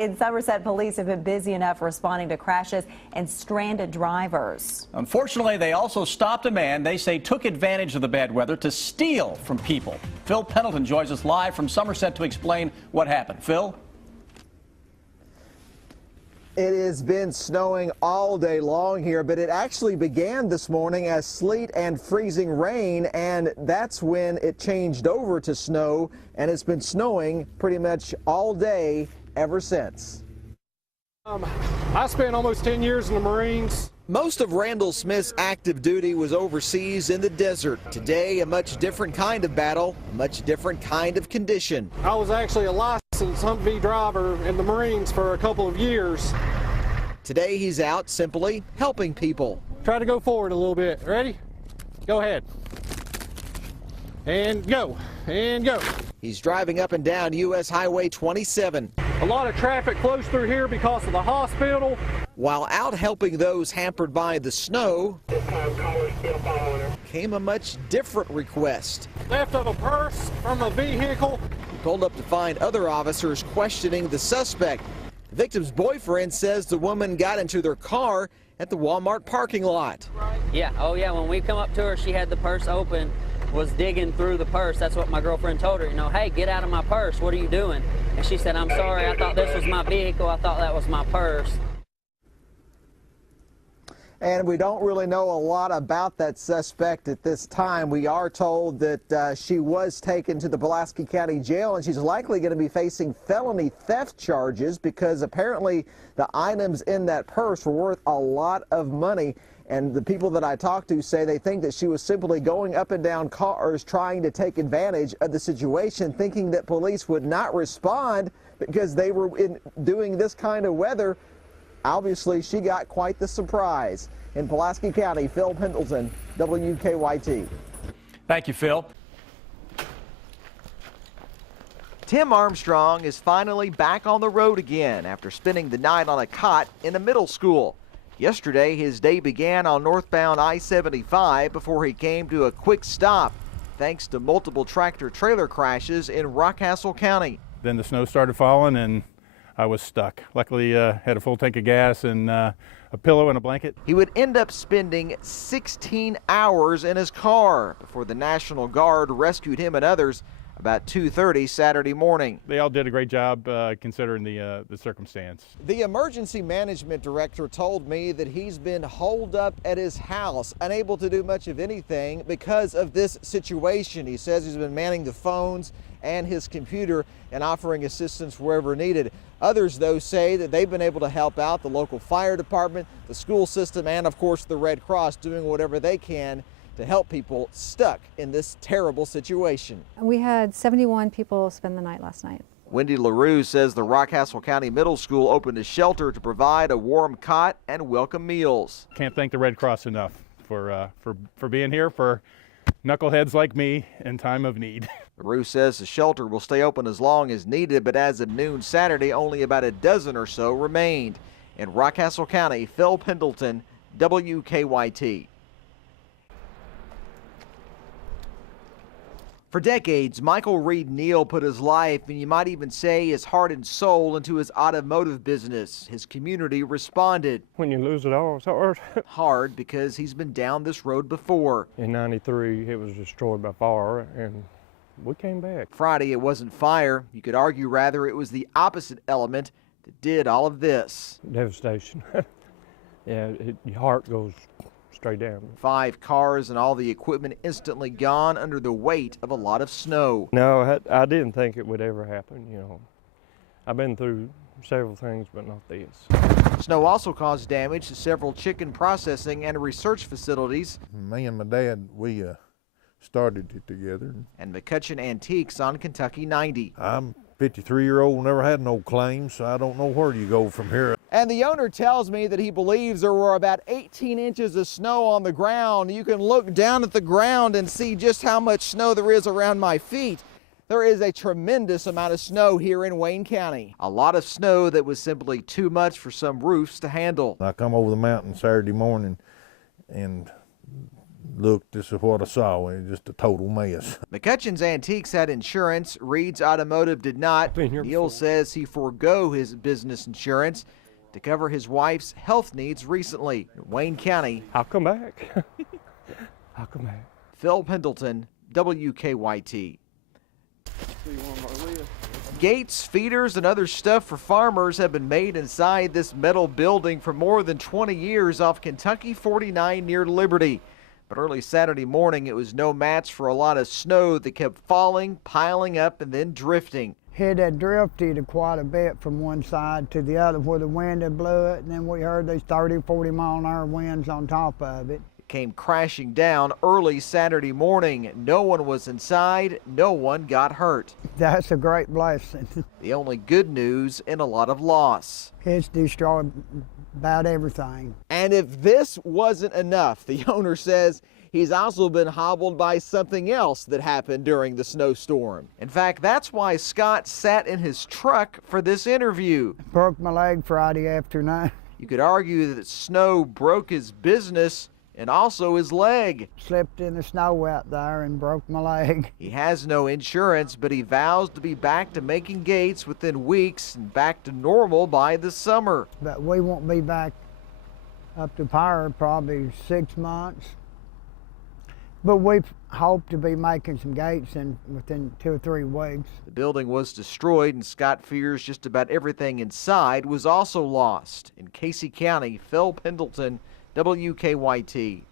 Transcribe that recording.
In Somerset, police have been busy enough responding to crashes and stranded drivers. Unfortunately, they also stopped a man they say took advantage of the bad weather to steal from people. Phil Pendleton joins us live from Somerset to explain what happened. Phil? It has been snowing all day long here, but it actually began this morning as sleet and freezing rain, and that's when it changed over to snow, and it's been snowing pretty much all day ever since. I spent almost 10 years in the Marines. Most of Randall Smith's active duty was overseas in the desert. Today, a much different kind of battle, a much different kind of condition. I was actually a licensed Humvee driver in the Marines for a couple of years. Today, he's out simply helping people. Try to go forward a little bit. Ready? Go ahead. And go. And go. He's driving up and down U.S. Highway 27. A lot of traffic flows through here because of the hospital. While out helping those hampered by the snow, came a much different request. Theft of a purse from a vehicle. He pulled up to find other officers questioning the suspect. The victim's boyfriend says the woman got into their car at the Walmart parking lot. Yeah, oh yeah, when we come up to her, she had the purse open, was digging through the purse. That's what my girlfriend told her, you know, hey, get out of my purse, what are you doing? And she said, I'm sorry, I thought this was my vehicle, I thought that was my purse. And we don't really know a lot about that suspect at this time. We are told that she was taken to the Pulaski County Jail, and she's likely going to be facing felony theft charges because apparently the items in that purse were worth a lot of money. And the people that I talked to say they think that she was simply going up and down cars trying to take advantage of the situation, thinking that police would not respond because they were doing this kind of weather. Obviously, she got quite the surprise. In Pulaski County, Phil Pendleton, WKYT. Thank you, Phil. Tim Armstrong is finally back on the road again after spending the night on a cot in a middle school. Yesterday, his day began on northbound I-75 before he came to a quick stop, thanks to multiple tractor-trailer crashes in Rockcastle County. Then the snow started falling and I was stuck. Luckily, had a full tank of gas and a pillow and a blanket. He would end up spending 16 hours in his car before the National Guard rescued him and others about 2:30 Saturday morning. They all did a great job considering the circumstance. The emergency management director told me that he's been holed up at his house, unable to do much of anything because of this situation. He says he's been manning the phones and his computer and offering assistance wherever needed. Others, though, say that they've been able to help out the local fire department, the school system, and of course the Red Cross, doing whatever they can to help people stuck in this terrible situation. We had 71 people spend the night last night. Wendy LaRue says the Rockcastle County Middle School opened a shelter to provide a warm cot and welcome meals. Can't thank the Red Cross enough for being here for knuckleheads like me in time of need. LaRue says the shelter will stay open as long as needed, but as of noon Saturday, only about a dozen or so remained. In Rockcastle County, Phil Pendleton, WKYT. For decades, Michael Reed Neal put his life, and you might even say his heart and soul, into his automotive business. His community responded. When you lose it all, it's hard. Hard because he's been down this road before. In '93, it was destroyed by fire, and we came back. Friday, it wasn't fire. You could argue, rather, it was the opposite element that did all of this. Devastation. Yeah, your heart goes straight down. 5 cars and all the equipment instantly gone under the weight of a lot of snow. No, I didn't think it would ever happen, you know. I've been through several things, but not this. Snow also caused damage to several chicken processing and research facilities. Me and my dad, we started it together. And McCutcheon Antiques on Kentucky 90. I'm 53-year-old, never had no claims, so I don't know where you go from here. And the owner tells me that he believes there were about 18 inches of snow on the ground. You can look down at the ground and see just how much snow there is around my feet. There is a tremendous amount of snow here in Wayne County. A lot of snow that was simply too much for some roofs to handle. I come over the mountain Saturday morning and Look, this is what I saw, and it's just a total mess. McCutcheon's Antiques had insurance. Reed's Automotive did not. Been here Neal before. says he forego his business insurance to cover his wife's health needs recently. In Wayne County, I'll come back. I'll come back. Phil Pendleton, WKYT. Gates, feeders, and other stuff for farmers have been made inside this metal building for more than 20 years off Kentucky 49 near Liberty. But early Saturday morning, it was no match for a lot of snow that kept falling, piling up, and then drifting. It had drifted quite a bit from one side to the other where the wind had blew it, and then we heard these 30, 40 mile an hour winds on top of it. It came crashing down early Saturday morning. No one was inside. No one got hurt. That's a great blessing. The only good news and a lot of loss. It's destroyed about everything. And if this wasn't enough, the owner says he's also been hobbled by something else that happened during the snowstorm. In fact, that's why Scott sat in his truck for this interview. Broke my leg Friday afternoon. You could argue that snow broke his business and also his leg. Slipped in the snow out there and broke my leg. He has no insurance, but he vows to be back to making gates within weeks and back to normal by the summer. But we won't be back up to par probably 6 months. But we hope to be making some gates within 2 or 3 weeks. The building was destroyed, and Scott fears just about everything inside was also lost. In Casey County, Phil Pendleton, WKYT.